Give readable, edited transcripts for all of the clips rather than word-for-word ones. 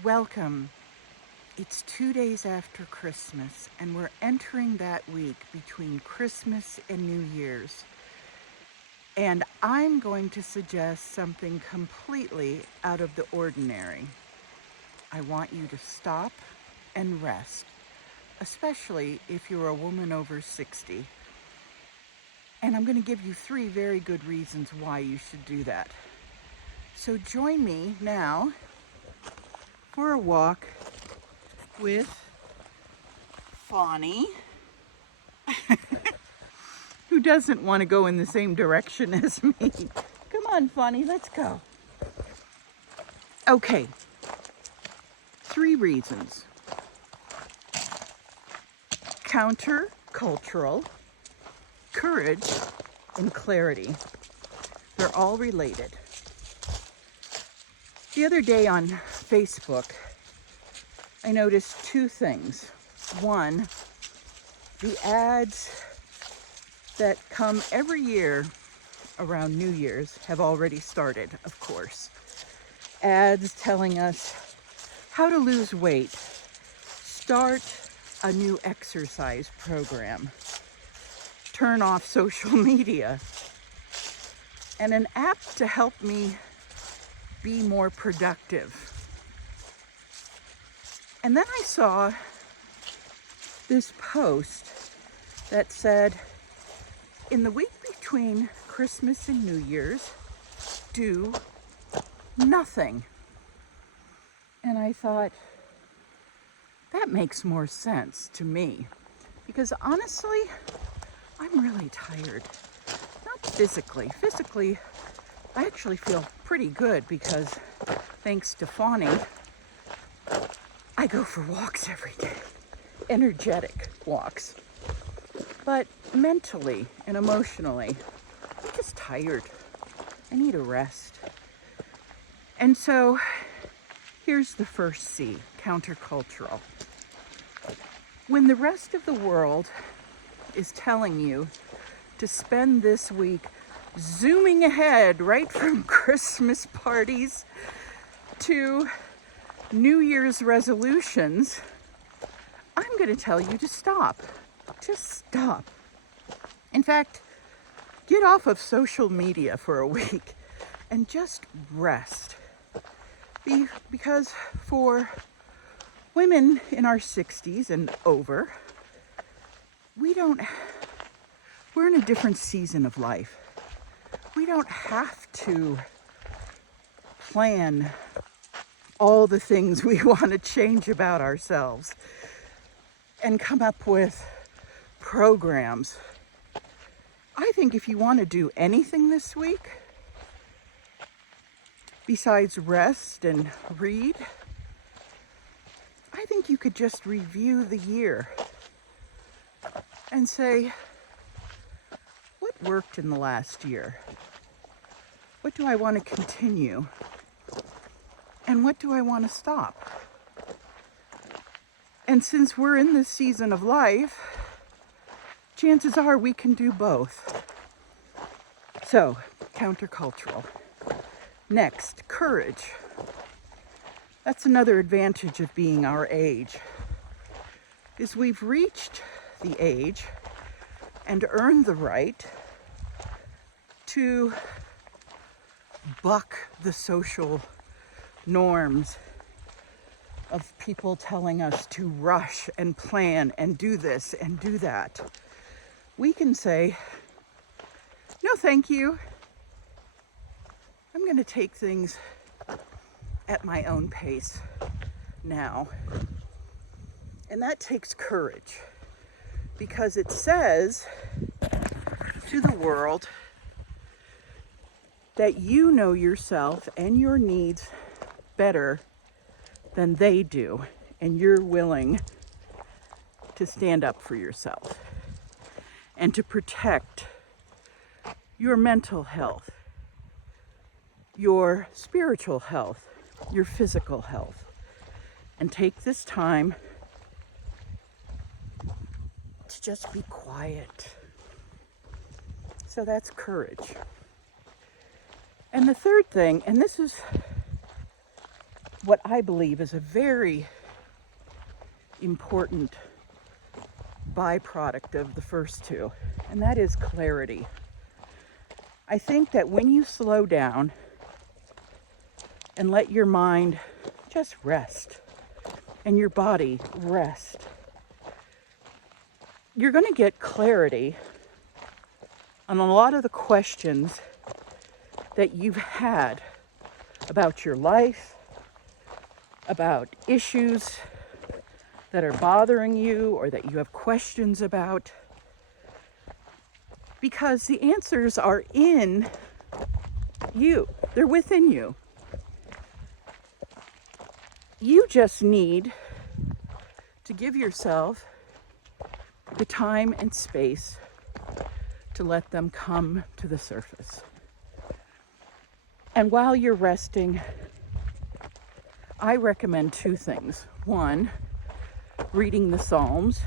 Welcome. It's 2 days after Christmas, and we're entering that week between Christmas and New Year's. And I'm going to suggest something completely out of the ordinary. I want you to stop and rest, especially if you're a woman over 60. And I'm going to give you 3 very good reasons why you should do that. So join me now for a walk with Fawny, who doesn't want to go in the same direction as me. Come on, Fawny, let's go. Okay, 3 reasons. Countercultural, courage, and clarity. They're all related. The other day on Facebook, I noticed 2 things. One, the ads that come every year around New Year's have already started, of course. Ads telling us how to lose weight, start a new exercise program, turn off social media, and an app to help me be more productive. And then I saw this post that said, in the week between Christmas and New Year's, do nothing. And I thought, that makes more sense to me. Because honestly, I'm really tired. Not physically. Physically, I actually feel pretty good because thanks to Fawny, I go for walks every day. Energetic walks. But mentally and emotionally, I'm just tired. I need a rest. And so here's the first C, countercultural. When the rest of the world is telling you to spend this week zooming ahead right from Christmas parties to New Year's resolutions, I'm going to tell you to stop. Just stop. In fact, get off of social media for a week and just rest. Because for women in our 60s and over, we're in a different season of life. We don't have to plan all the things we want to change about ourselves and come up with programs. I think if you want to do anything this week, besides rest and read, I think you could just review the year and say, what worked in the last year? What do I want to continue? And what do I want to stop? And since we're in this season of life, chances are we can do both. So, countercultural. Next, courage. That's another advantage of being our age, is we've reached the age and earned the right to buck the social norms of people telling us to rush and plan and do this and do that. We can say, no, thank you. I'm going to take things at my own pace now. And that takes courage, because it says to the world that you know yourself and your needs better than they do, and you're willing to stand up for yourself and to protect your mental health, your spiritual health, your physical health, and take this time to just be quiet. So that's courage. And the third thing, and this is what I believe is a very important byproduct of the first two, and that is clarity. I think that when you slow down and let your mind just rest and your body rest, you're going to get clarity on a lot of the questions that you've had about your life, about issues that are bothering you or that you have questions about, because the answers are in you. They're within you. You just need to give yourself the time and space to let them come to the surface. And while you're resting, I recommend two things. One, reading the Psalms.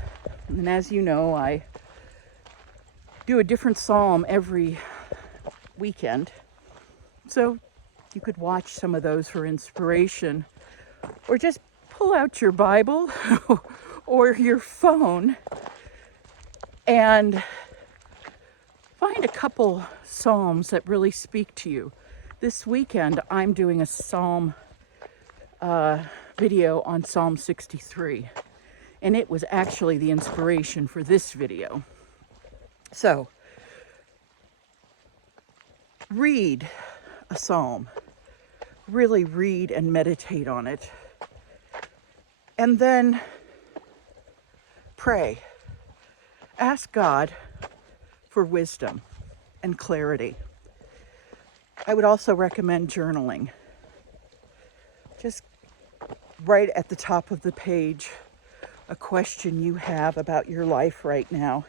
And as you know, I do a different psalm every weekend. So you could watch some of those for inspiration, or just pull out your Bible or your phone and find a couple psalms that really speak to you. This weekend, I'm doing a psalm video on Psalm 63, and it was actually the inspiration for this video. So, read a psalm. Really read and meditate on it. And then pray. Ask God for wisdom and clarity. I would also recommend journaling. Just write at the top of the page a question you have about your life right now.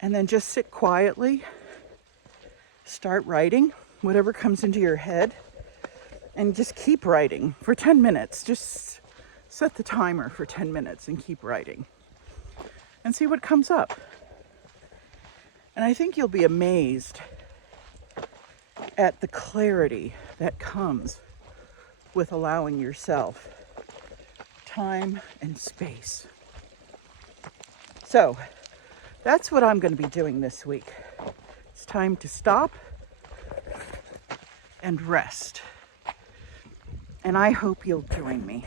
And then just sit quietly, start writing whatever comes into your head, and just keep writing for 10 minutes. Just set the timer for 10 minutes and keep writing and see what comes up. And I think you'll be amazed at the clarity that comes with allowing yourself time and space. So that's what I'm going to be doing this week. It's time to stop and rest. And I hope you'll join me.